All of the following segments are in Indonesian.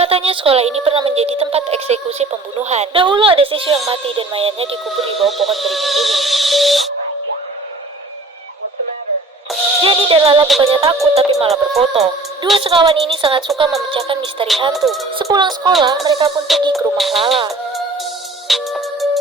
Katanya sekolah ini pernah menjadi tempat eksekusi pembunuhan. Dahulu ada siswa yang mati dan mayatnya dikubur di bawah pohon beringin ini. Jenny dan Lala bukannya takut tapi malah berfoto. Dua sekawan ini sangat suka memecahkan misteri hantu. Sepulang sekolah, mereka pun pergi ke rumah Lala.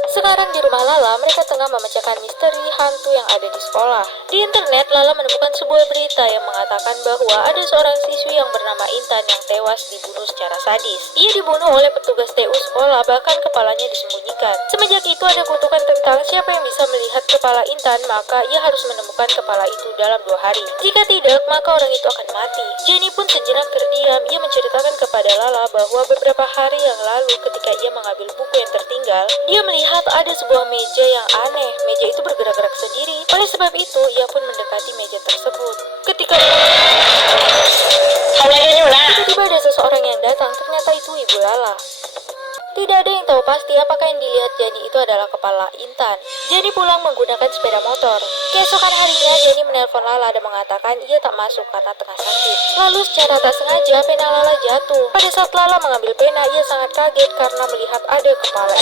Sekarang di rumah Lala, mereka tengah memecahkan misteri hantu yang ada di sekolah. Di internet, Lala menemukan sebuah berita yang mengatakan bahwa ada seorang siswi yang bernama Intan yang tewas dibunuh secara sadis. Ia dibunuh oleh petugas TU sekolah, bahkan kepalanya disembunyikan. Semenjak itu ada kutukan tentang siapa yang bisa melihat kepala Intan, maka ia harus menemukan kepala itu dalam 2 hari. Jika tidak, maka orang itu akan mati. Jenny pun sejenak terdiam. Ia menceritakan kepada Lala bahwa beberapa hari yang lalu ketika ia mengambil buku yang tertinggal, dia melihat ada sebuah meja yang aneh. Meja itu bergerak-gerak sendiri. Oleh sebab itu, ia pun mendekati meja tersebut. Ketika tiba-tiba ada seseorang yang datang, ternyata itu Ibu Lala. Tidak ada yang tahu pasti apakah yang dilihat Jenny itu adalah kepala Intan. Jenny pulang menggunakan sepeda motor. Keesokan harinya, Jenny menelpon Lala dan mengatakan ia tak masuk karena tengah sakit. Lalu secara tak sengaja, pena Lala jatuh. Pada saat Lala mengambil pena, ia sangat kaget karena melihat ada kepala.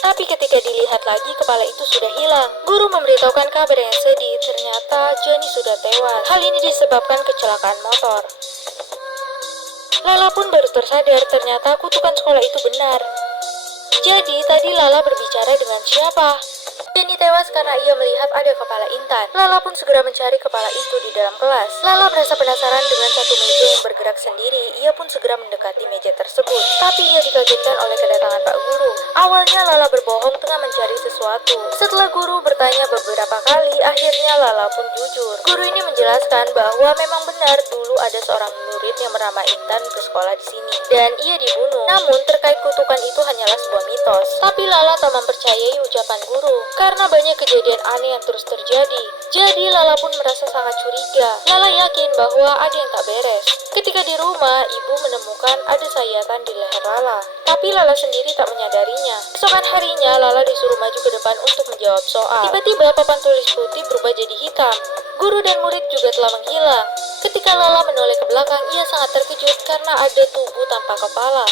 Tapi ketika dilihat lagi, kepala itu sudah hilang. Guru memberitahukan kabar yang sedih, ternyata Jenny sudah tewas. Hal ini disebabkan kecelakaan motor. Lala pun baru tersadar ternyata kutukan sekolah itu benar. Jadi tadi Lala berbicara dengan siapa? Jenny tewas karena ia melihat ada kepala Intan. Lala pun segera mencari kepala itu di dalam kelas. Lala merasa penasaran dengan satu meja yang bergerak sendiri. Ia pun segera mendekati meja tersebut. Tapi ia dikagetkan oleh kedatangan Pak Guru. Awalnya Lala berbohong tengah mencari sesuatu. Setelah guru bertanya beberapa kali, akhirnya Lala pun jujur. Guru ini menjelaskan bahwa memang benar dulu ada seorang murid yang bernama Intan bersekolah di sini dan ia dibunuh. Namun terkait kutukan itu hanyalah sebuah mitos. Tapi Lala tak mempercayai ucapan guru karena banyak kejadian aneh yang terus terjadi. Jadi Lala pun merasa sangat curiga. Lala yakin bahwa ada yang tak beres. Ketika di rumah, ibu menemukan ada sayatan di leher Lala. Tapi Lala sendiri tak menyadarinya. Esokan harinya, Lala disuruh maju ke depan untuk menjawab soal. Tiba-tiba papan tulis putih berubah jadi hitam. Guru dan murid juga telah menghilang. Ketika Lala menoleh ke belakang, ia sangat terkejut karena ada tubuh tanpa kepala.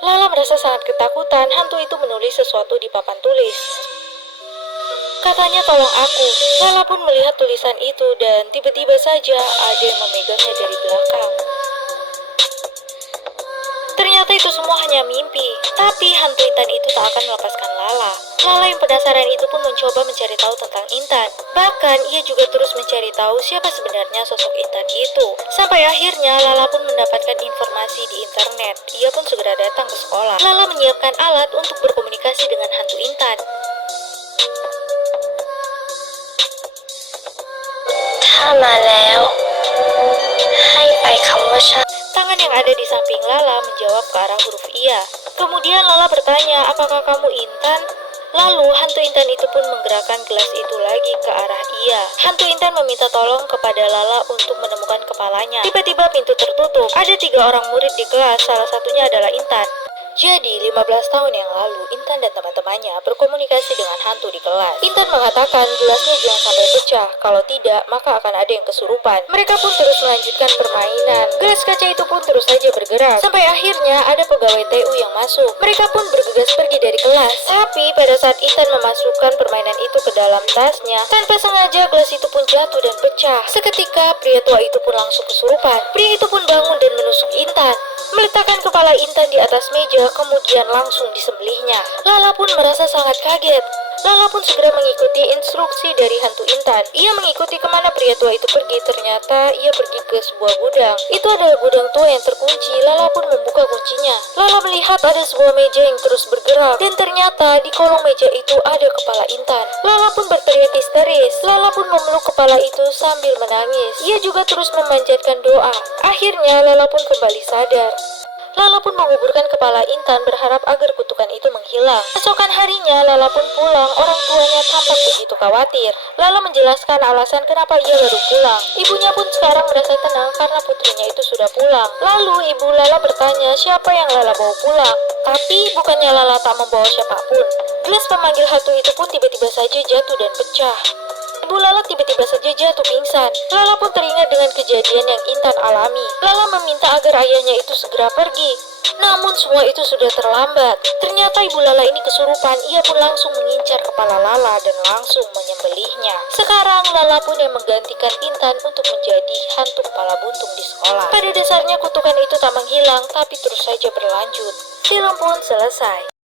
Lala merasa sangat ketakutan. Hantu itu menulis sesuatu di papan tulis. Katanya tolong aku. Lala pun melihat tulisan itu dan tiba-tiba saja ada yang memegangnya dari belakang. Ternyata itu semua hanya mimpi. Tapi hantu Intan itu tak akan melepaskan Lala. Lala yang penasaran itu pun mencoba mencari tahu tentang Intan. Bahkan ia juga terus mencari tahu siapa sebenarnya sosok Intan itu. Sampai akhirnya Lala pun mendapatkan informasi di internet. Ia pun segera datang ke sekolah. Lala menyiapkan alat untuk berkomunikasi dengan hantu Intan. Tangan yang ada di samping Lala menjawab ke arah huruf iya. Kemudian Lala bertanya, apakah kamu Intan? Lalu hantu Intan itu pun menggerakkan gelas itu lagi ke arah iya. Hantu Intan meminta tolong kepada Lala untuk menemukan kepalanya. Tiba-tiba pintu tertutup. Ada 3 orang murid di kelas, salah satunya adalah Intan. Jadi 15 tahun yang lalu, Intan dan teman-temannya berkomunikasi dengan hantu di kelas. Intan mengatakan gelasnya jangan sampai pecah, kalau tidak maka akan ada yang kesurupan. Mereka pun terus melanjutkan permainan. Gelas kaca itu pun terus saja bergerak. Sampai akhirnya ada pegawai TU yang masuk. Mereka pun bergegas pergi dari kelas. Tapi pada saat Intan memasukkan permainan itu ke dalam tasnya, tanpa sengaja gelas itu pun jatuh dan pecah. Seketika pria tua itu pun langsung kesurupan. Pria itu pun bangun dan menusuk Intan, meletakkan kepala Intan di atas meja, kemudian langsung disembelihnya. Lala pun merasa sangat kaget. Lala pun segera mengikuti instruksi dari hantu Intan. Ia mengikuti kemana pria tua itu pergi. Ternyata ia pergi ke sebuah gudang. Itu adalah gudang tua yang terkunci. Lala pun membuka kuncinya. Lala melihat ada sebuah meja yang terus bergerak. Dan ternyata di kolong meja itu ada kepala Intan. Lala pun berteriak histeris. Lala pun memeluk kepala itu sambil menangis. Ia juga terus memanjatkan doa. Akhirnya Lala pun kembali sadar. Lala pun menguburkan kepala Intan berharap agar kutukan itu menghilang. Esokan harinya Lala pun pulang. Orang tuanya tampak begitu khawatir. Lala menjelaskan alasan kenapa ia baru pulang. Ibunya pun sekarang merasa tenang karena putrinya itu sudah pulang. Lalu ibu Lala bertanya siapa yang Lala bawa pulang. Tapi bukannya Lala tak membawa siapapun. Gelas pemanggil hantu itu pun tiba-tiba saja jatuh dan pecah. Ibu Lala tiba-tiba saja jatuh pingsan. Lala pun teringat dengan kejadian yang Intan alami. Lala meminta agar ayahnya itu segera pergi. Namun semua itu sudah terlambat. Ternyata Ibu Lala ini kesurupan. Ia pun langsung mengincar kepala Lala dan langsung menyembelihnya. Sekarang Lala pun yang menggantikan Intan untuk menjadi hantu kepala buntung di sekolah. Pada dasarnya kutukan itu tak menghilang, tapi terus saja berlanjut. Film pun selesai.